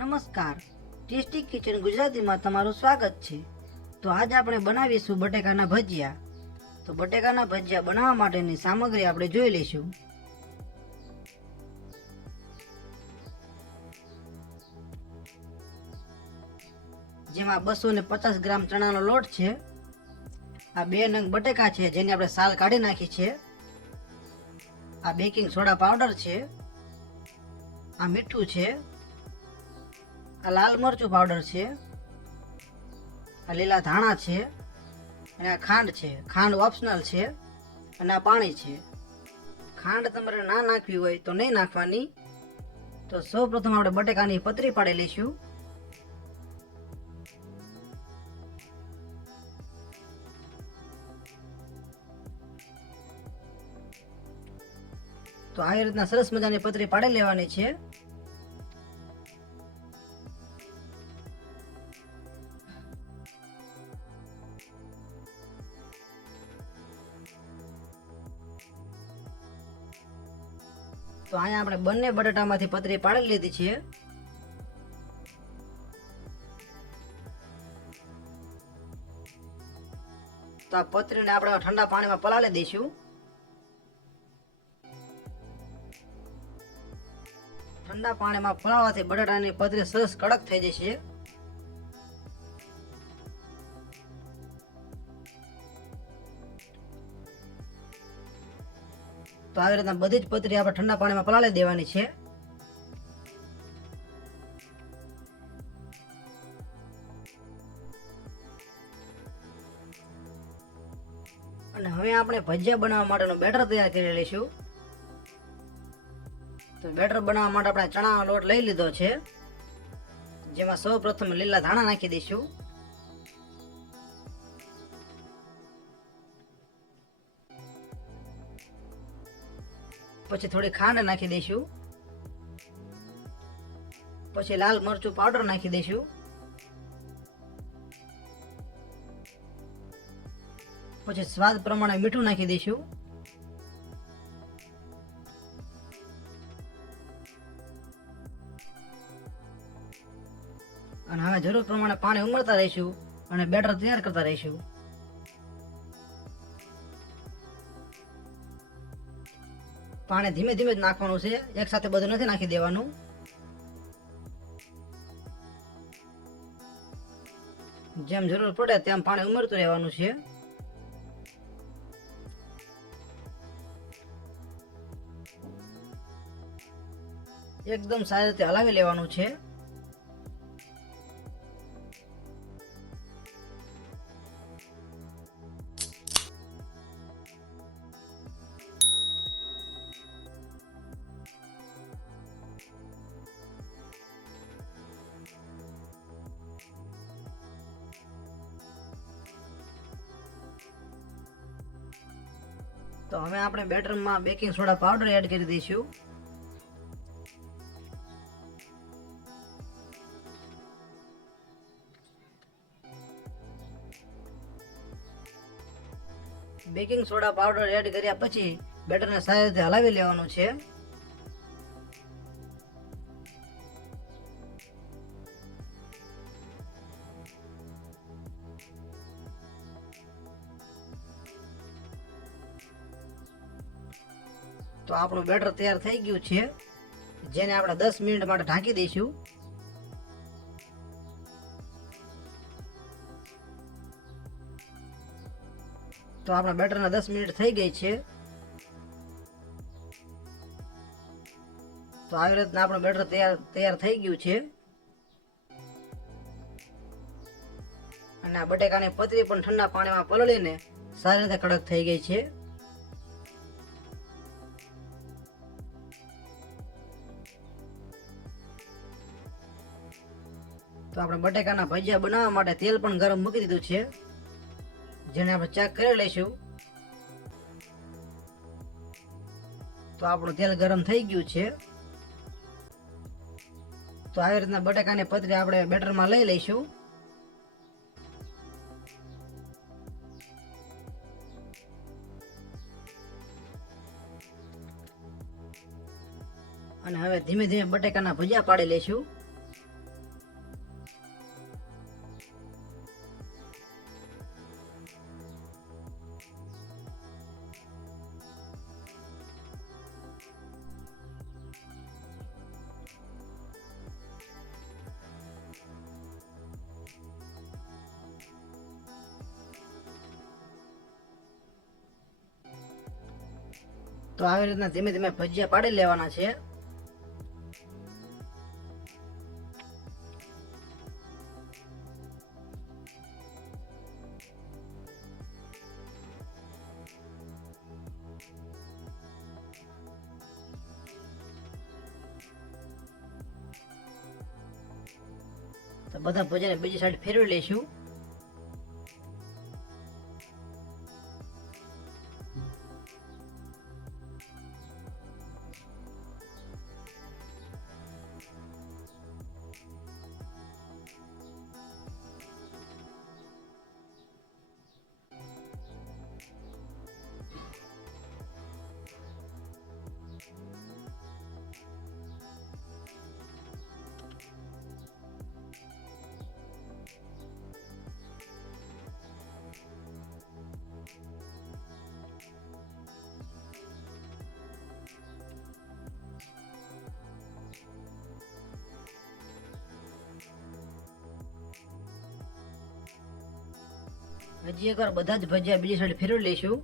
નમસ્કાર, tasty kitchen ગુજરાતીમાં તમારું સ્વાગત છે। તો આજે આપણે બનાવીશું બટેકાના ભજીયા। તો બટેકાના ભજીયા બનાવવા માટેની સામગ્રી આપણે જોઈ લઈશું। જેમાં 250 ગ્રામ ચણાનો લોટ છે, આ 2 નંગ બટેકા છે જેની આપણે સાલ કાઢી નાખી છે, આ બેકિંગ સોડા પાવડર છે, આ મીઠું છે, આ લાલ મરચું પાવડર છે, આ લીલા ધાણા છે, અને આ ખાંડ છે। ખાંડ ઓપ્શનલ છે, અને આ પાણી છે। ખાંડ તમારે ના નાખવી હોય તો નહીં નાખવાની। તો સૌપ્રથમ આપણે બટેકાની પતરી પાડી લઈશું। તો આવી રીતના સરસ મજાની પતરી પાડી લેવાની છે। તો અહીંયા આપણે બંને બટાટામાંથી પતરી પાડી લીધી છે। તો આ પતરીને આપણે ઠંડા પાણીમાં પલાળી દઈશું। ઠંડા પાણીમાં પલાળવાથી બટાટાની પતરી સરસ કડક થઈ જશે। તો આવી રીતના બધી જ પતરી આપણે ઠંડા પાણીમાં પલાળી દેવાની છે। અને હવે આપણે ભજીયા બનાવવા માટેનું બેટર તૈયાર કરી લઈશું। તો બેટર બનાવવા માટે આપણે ચણાનો લોટ લઈ લીધો છે, જેમાં સૌપ્રથમ લીલા ધાણા નાખી દઈશું। પછી થોડી ખાંડ નાખી દઈશું, પછી લાલ મરચું પાવડર નાખી દઈશું, પછી સ્વાદ પ્રમાણે મીઠું નાખી દઈશું, અને હવે જરૂર પ્રમાણે પાણી ઉમેરતા રહીશું અને બેટર તૈયાર કરતા રહીશું। પાણી ધીમે ધીમે જ નાખવાનું છે, એક સાથે બધું નથી નાખી દેવાનું। જેમ જરૂર પડે તેમ પાણી ઉમેરતું રહેવાનું છે। એકદમ સારી રીતે હલાવી લેવાનું છે। તો હવે આપણે બેટરમાં બેકિંગ સોડા પાવડર એડ કરી દઈશું। બેકિંગ સોડા પાવડર એડ કર્યા પછી બેટરને સારી રીતે હલાવી લેવાનું છે। તો આપણું બેટર તૈયાર થઈ ગયું છે, જેને આપણે 10 મિનિટ માટે ઢાંકી દઈશું। તો આપણા બેટરના 10 મિનિટ થઈ ગઈ છે। તો આવી રીતના આપણું બેટર તૈયાર થઈ ગયું છે, અને આ બટેકાની પતરી પણ ઠંડા પાણીમાં પલળીને સારી રીતે કડક થઈ ગઈ છે। તો આપણે બટેકાના ભજીયા બનાવવા માટે તેલ પણ ગરમ મૂકી દીધું છે, જેને આપણે ચેક કરી લઈશું। તો આપણું તેલ ગરમ થઈ ગયું છે। તો આવી રીતના બટેકાની પતરી આપણે બેટરમાં લઈ લઈશું। અને હવે ધીમે ધીમે બટેકાના ભજીયા પાડી લઈશું। તો આવી રીતના ધીમે ધીમે ભજીયા પાડી લેવાના છે. તો બધા ભજીયાને બીજી સાઈડ ફેરવી લઈશું. હજી એકવાર બધા જ ભજીયા બીજી સાઈડ ફેરવી લઈશું.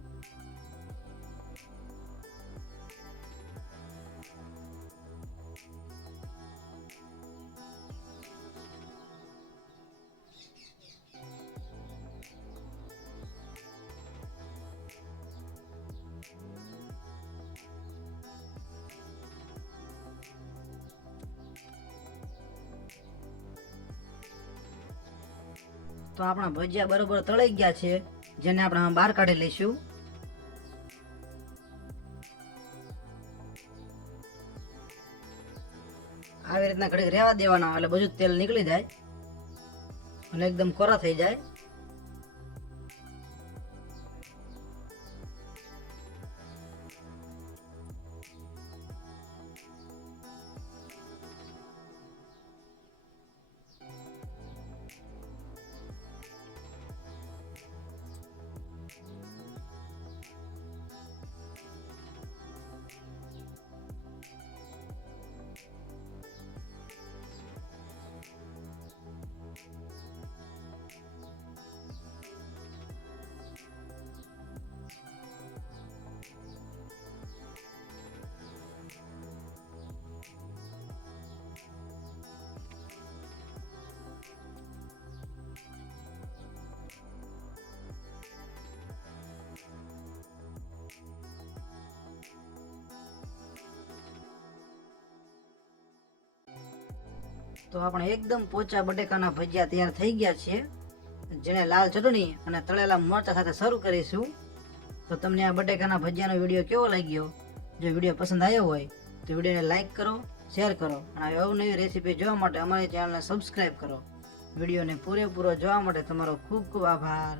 તો આપણા ભજીયા બરોબર તળાઈ ગયા છે, જેને આપણે બહાર કાઢી લઈશું. આવી રીતના ઘડીક રહેવા દેવાના, એટલે બધું તેલ નીકળી જાય અને એકદમ કોરા થઈ જાય. તો આપણે એકદમ પોચા બટેકાના ભજીયા તૈયાર થઈ ગયા છે, જેને લાલ ચટણી અને તળેલા મરચા સાથે સર્વ કરીશું. તો તમને આ બટેકાના ભજીયાનો વિડીયો કેવો લાગ્યો? જો વિડીયો પસંદ આવ્યો હોય તો વિડીયોને લાઈક કરો, શેર કરો અને અવનવી રેસીપી જોવા માટે અમારી ચેનલને સબસ્ક્રાઈબ કરો. વિડીયોને પૂરેપૂરો જોવા માટે તમારો ખૂબ ખૂબ આભાર.